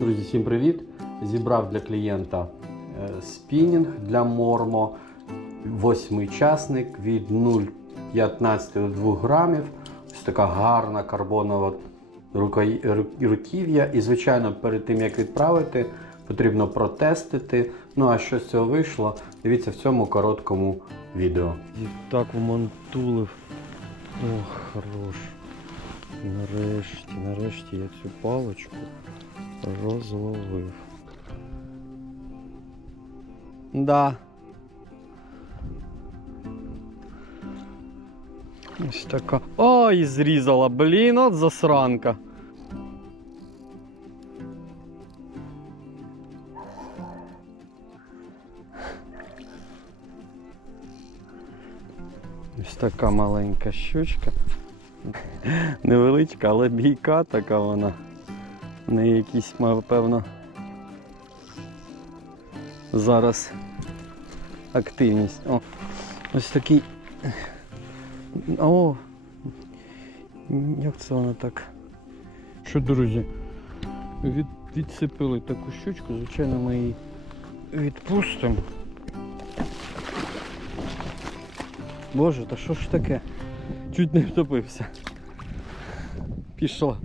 Друзі, всім привіт! Зібрав для клієнта е, спінінг для Мормо. Восьмичасник від 0,15 до 2 грамів. Ось така гарна карбонова руків'я. І, звичайно, перед тим як відправити, потрібно протестити. Ну а що з цього вийшло? Дивіться в цьому короткому відео. І так вмонтулив. Ох, хорош. Нарешті, нарешті я цю паличку розловив. Да. Ось така. Ой, зрізала, блін, от засранка. Ось така маленька щучка. Невеличка, але бійка така вона. В неї якісь, певно, зараз активність. О, ось такий. О! Як це вона так? Що, друзі? Від, відсипили таку щучку, звичайно, ми її відпустимо. Боже, та що ж таке? Чуть не втопився. Пішла.